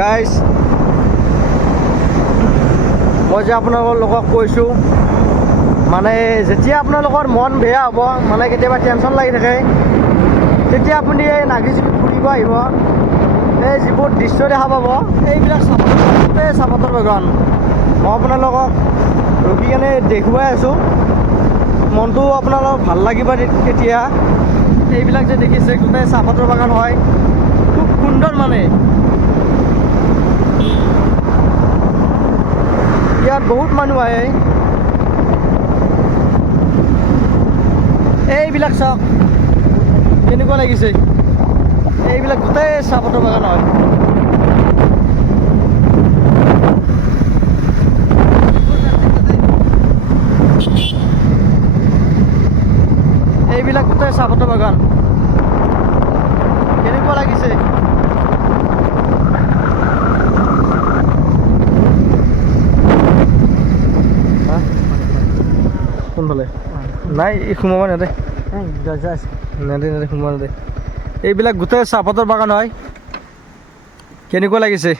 guys মই যে আপোনালোকক কৈছোঁ মানে যেতিয়া আপোনালোকৰ মন বেয়া হ'ব মানে কেতিয়াবা টেনশ্যন লাগি থাকে তেতিয়া আপুনি এই নাগিজুলি ফুৰিব আহিব এই যিবোৰ দৃশ্য দেখা পাব এইবিলাক চাহপাতৰ বাগান মই আপোনালোকক ৰখি কেনে দেখুৱাই আছোঁ মনটো আপোনালোক ভাল লাগিব তেতিয়া এইবিলাক যে দেখিছে গোটেই চাহপাতৰ বাগান হয় খুব সুন্দৰ মানে ইয়াত বহুত মানুহ আহে এইবিলাক চাওক কেনেকুৱা লাগিছে এইবিলাক গোটেই চাহপাতৰ বাগান হয় এইবিলাক গোটেই চাহপাতৰ বাগান কেনেকুৱা লাগিছে কোনফালে নাই সোমাব নেদে নেদে সোমাব নেদে এইবিলাক গোটেই চাহপাতৰ বাগান হয় কেনেকুৱা লাগিছে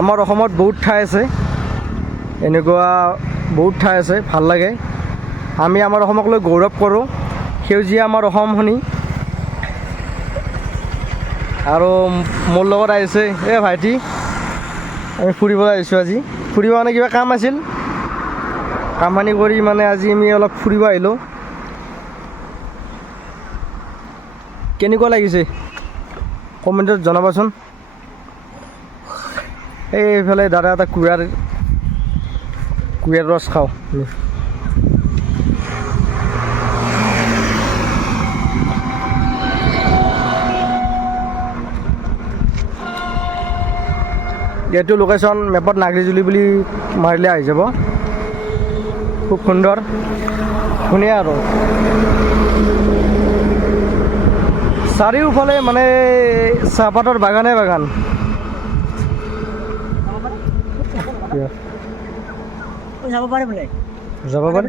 আমাৰ অসমত বহুত ঠাই আছে এনেকুৱা বহুত ঠাই আছে ভাল লাগে আমি আমাৰ অসমক লৈ গৌৰৱ কৰোঁ সেউজীয়া আমাৰ অসমখনি আৰু মোৰ লগত আহিছে এই ভাইটি আমি ফুৰিব আহিছোঁ আজি ফুৰিব মানে কিবা কাম আছিল কামখিনি কৰি মানে আজি আমি অলপ ফুৰিব আহিলোঁ কেনেকুৱা লাগিছে কমেণ্টত জনাবাচোন এইফালে দাদা এটা কুঁহিয়াৰ ৰস খাওঁ এইটো লোকেশ্যন মেপত নাগৰিজুলি বুলি মাৰিলে আহি যাব খুব সুন্দৰ ধুনীয়া আৰু চাৰিওফালে মানে চাহপাতৰ বাগানে বাগান যাব পাৰে